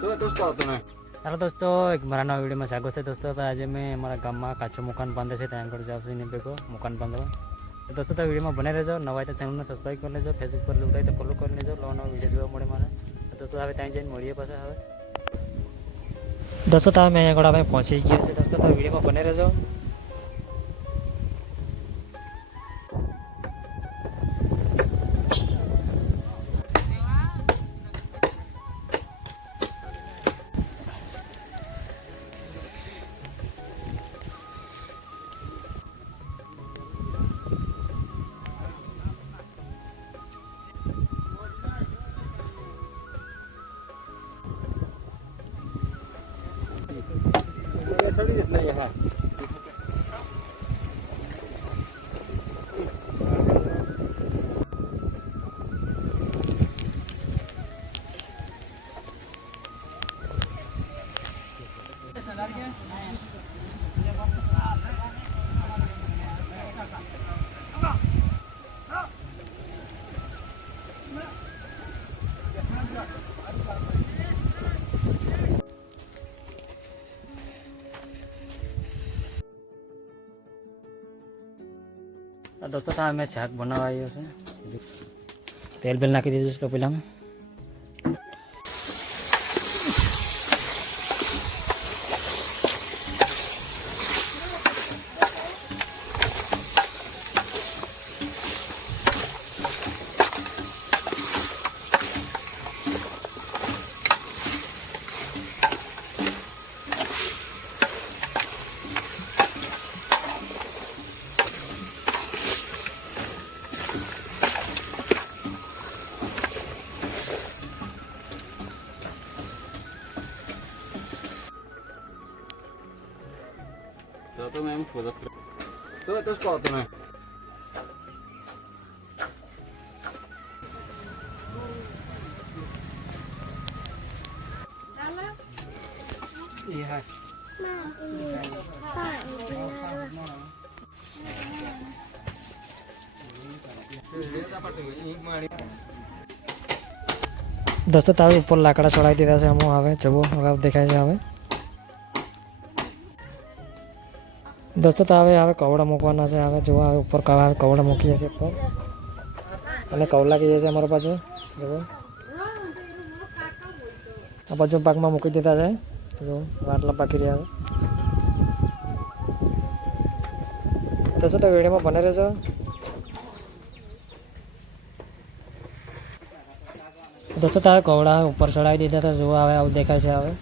हेलो दोस्तों, एक मारा नवा वीडियो में स्वागत है दोस्तों। तो आज मैं हमारा गाम में काचो मकान बांधे से ત્યાં જાઉં છું ને ભેગો મકાન બાંધવા। તો દોસ્તો તો વિડીયોમાં બને રહેજો। નવા તો ચેનલને સબસ્ક્રાઈબ કરી લેજો, ફેસબુક પર જોતા હોય તો ફોલો કરી લેજો, નવા નવા વિડીયો જોવા મળે મારે। તો દોસ્તો હવે ત્યાં જઈને મળીએ પાછા હવે। દોસ્તો તો મેં આગળ હવે પહોંચી ગયા છે દોસ્તો, તો વિડીયોમાં બને રહેજો। सड़ी जितना यहाँ दोस्तों तो मैं શાક બનાવવા આવ્યો છે। તેલ બેલ નાખી દીધું છે ટોપીલામાં। तो मैं खोदा तो उसको आता है ये है दोस्तों तो ऊपर लाकड़ा चढ़ाई दीधा से हम हवे जबो हवे देखाय છે હવે। दोस्तों तो हवे कवड़ा मूकवाना છે હવે જો હવે ઉપર કવડા મૂકીએ છે ઉપર અને કવલા કીએ છે અમારા બાજુ જો આ બાજુ પાકમાં મૂકી દીધા છે જો વાટલા પાકી રહ્યા છે। दोस्तों तो वीडियोમાં બને રહેજો। दोस्तों तो कवड़ा ऊपर चढ़ाई दीधा था जो हवे आવું દેખાય છે હવે।